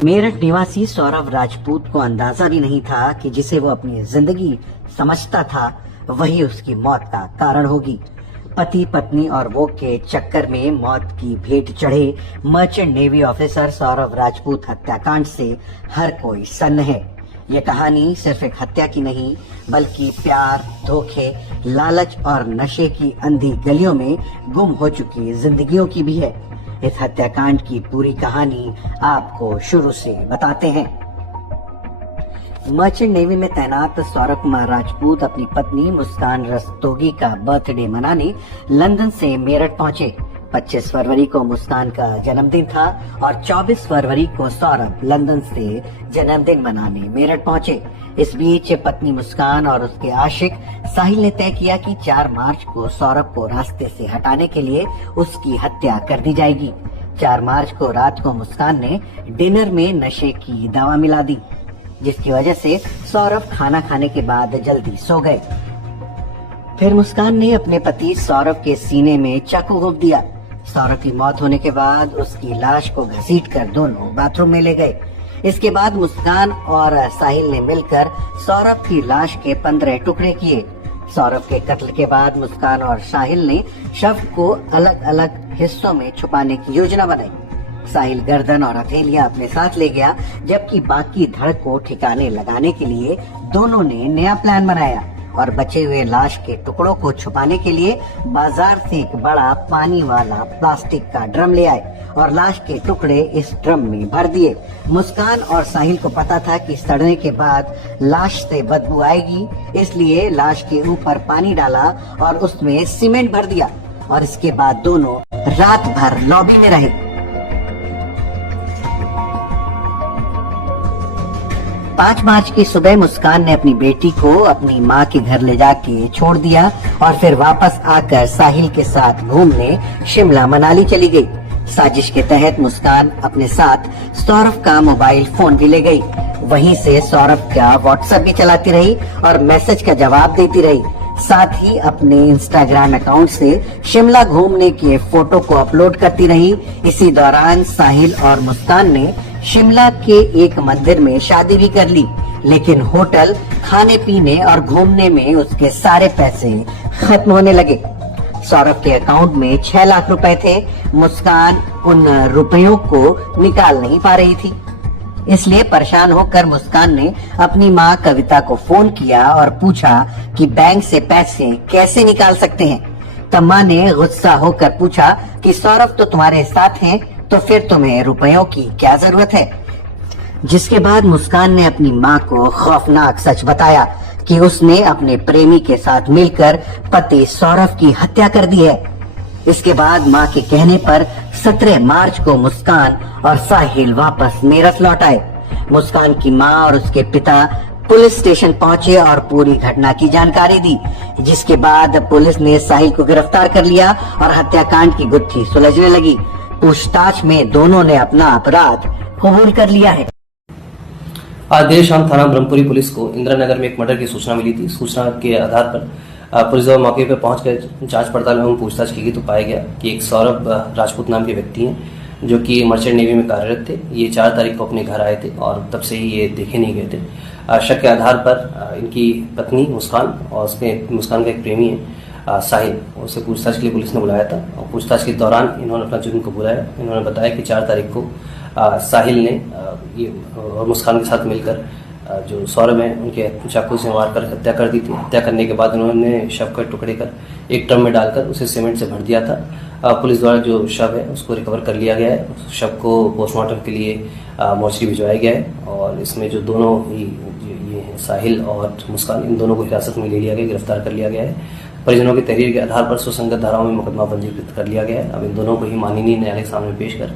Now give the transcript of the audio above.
मेरठ निवासी सौरभ राजपूत को अंदाजा भी नहीं था कि जिसे वो अपनी जिंदगी समझता था वही उसकी मौत का कारण होगी। पति पत्नी और वो के चक्कर में मौत की भेंट चढ़े merchant navy officer Saurabh Rajput हत्याकांड से हर कोई सन्न है। ये कहानी सिर्फ एक हत्या की नहीं बल्कि प्यार, धोखे, लालच और नशे की अंधी गलियों में गुम हो चुकी जिंदगियों की भी है। इस हत्याकांड की पूरी कहानी आपको शुरू से बताते हैं। मर्चेंट नेवी में तैनात सौरभ कुमार राजपूत अपनी पत्नी मुस्कान रस्तोगी का बर्थडे मनाने लंदन से मेरठ पहुंचे। 25 फरवरी को मुस्कान का जन्मदिन था और 24 फरवरी को सौरभ लंदन से जन्मदिन मनाने मेरठ पहुंचे। इस बीच पत्नी मुस्कान और उसके आशिक साहिल ने तय किया कि 4 मार्च को सौरभ को रास्ते से हटाने के लिए उसकी हत्या कर दी जाएगी। 4 मार्च को रात को मुस्कान ने डिनर में नशे की दवा मिला दी, जिसकी वजह से सौरभ खाना खाने के बाद जल्दी सो गए। फिर मुस्कान ने अपने पति सौरभ के सीने में चाकू घोंप दिया। सौरभ की मौत होने के बाद उसकी लाश को घसीटकर दोनों बाथरूम में ले गए। इसके बाद मुस्कान और साहिल ने मिलकर सौरभ की लाश के 15 टुकड़े किए। सौरभ के कत्ल के बाद मुस्कान और साहिल ने शव को अलग अलग हिस्सों में छुपाने की योजना बनाई। साहिल गर्दन और हथेलियां अपने साथ ले गया, जबकि बाकी धड़ को ठिकाने लगाने के लिए दोनों ने नया प्लान बनाया और बचे हुए लाश के टुकड़ों को छुपाने के लिए बाजार से एक बड़ा पानी वाला प्लास्टिक का ड्रम ले आए और लाश के टुकड़े इस ड्रम में भर दिए। मुस्कान और साहिल को पता था कि सड़ने के बाद लाश से बदबू आएगी, इसलिए लाश के ऊपर पानी डाला और उसमें सीमेंट भर दिया और इसके बाद दोनों रात भर लॉबी में रहे। 5 मार्च की सुबह मुस्कान ने अपनी बेटी को अपनी मां के घर ले जाके छोड़ दिया और फिर वापस आकर साहिल के साथ घूमने शिमला मनाली चली गई। साजिश के तहत मुस्कान अपने साथ सौरभ का मोबाइल फोन भी ले गई। वहीं से सौरभ का व्हाट्सएप भी चलाती रही और मैसेज का जवाब देती रही। साथ ही अपने इंस्टाग्राम अकाउंट से शिमला घूमने के फोटो को अपलोड करती रही। इसी दौरान साहिल और मुस्कान ने शिमला के एक मंदिर में शादी भी कर ली, लेकिन होटल, खाने पीने और घूमने में उसके सारे पैसे खत्म होने लगे। सौरभ के अकाउंट में 6 लाख रुपए थे। मुस्कान उन रुपयों को निकाल नहीं पा रही थी, इसलिए परेशान होकर मुस्कान ने अपनी मां कविता को फोन किया और पूछा कि बैंक से पैसे कैसे निकाल सकते हैं। तब मां ने गुस्सा होकर पूछा कि सौरभ तो तुम्हारे साथ हैं, तो फिर तुम्हें रुपयों की क्या जरूरत है। जिसके बाद मुस्कान ने अपनी मां को खौफनाक सच बताया कि उसने अपने प्रेमी के साथ मिलकर पति सौरभ की हत्या कर दी है। इसके बाद मां के कहने पर 17 मार्च को मुस्कान और साहिल वापस मेरठ लौट आए। मुस्कान की मां और उसके पिता पुलिस स्टेशन पहुंचे और पूरी घटना की जानकारी दी, जिसके बाद पुलिस ने साहिल को गिरफ्तार कर लिया और हत्याकांड की गुत्थी सुलझने लगी। पूछताछ में दोनों ने अपना अपराध कबूल कर लिया है। आज देर शाम थाना ब्रह्मपुरी पुलिस को इंदिरा नगर में एक मर्डर की सूचना मिली थी। सूचना के आधार पर पुलिस द्वारा मौके पर पहुंचकर जांच पड़ताल एवं पूछताछ की गई तो पाया गया कि एक सौरभ राजपूत नाम के व्यक्ति हैं जो कि मर्चेंट नेवी में कार्यरत थे। ये 4 तारीख को अपने घर आए थे और तब से ही ये देखे नहीं गए थे। शक के आधार पर इनकी पत्नी मुस्कान और उसके मुस्कान का एक प्रेमी है साहिल, उसे पूछताछ के लिए पुलिस ने बुलाया था और पूछताछ के दौरान इन्होंने अपना जुर्म कबूलाया। इन्होंने बताया कि 4 तारीख को साहिल ने ये और मुस्कान के साथ मिलकर जो सौरभ है उनके चाकू से मारकर हत्या कर दी थी। हत्या करने के बाद उन्होंने शव के टुकड़े कर एक ड्रम में डालकर उसे सीमेंट से भर दिया था। पुलिस द्वारा जो शव है उसको रिकवर कर लिया गया है। उस शव को पोस्टमार्टम के लिए मोर्चरी भिजवाया गया है और इसमें जो दोनों ये साहिल और मुस्कान, इन दोनों को हिरासत में ले लिया गया, गिरफ्तार कर लिया गया है। परिजनों की तहरीर के आधार पर सुसंगत धाराओं में मुकदमा पंजीकृत कर लिया गया है। अब इन दोनों को ही माननीय न्यायालय के सामने पेश कर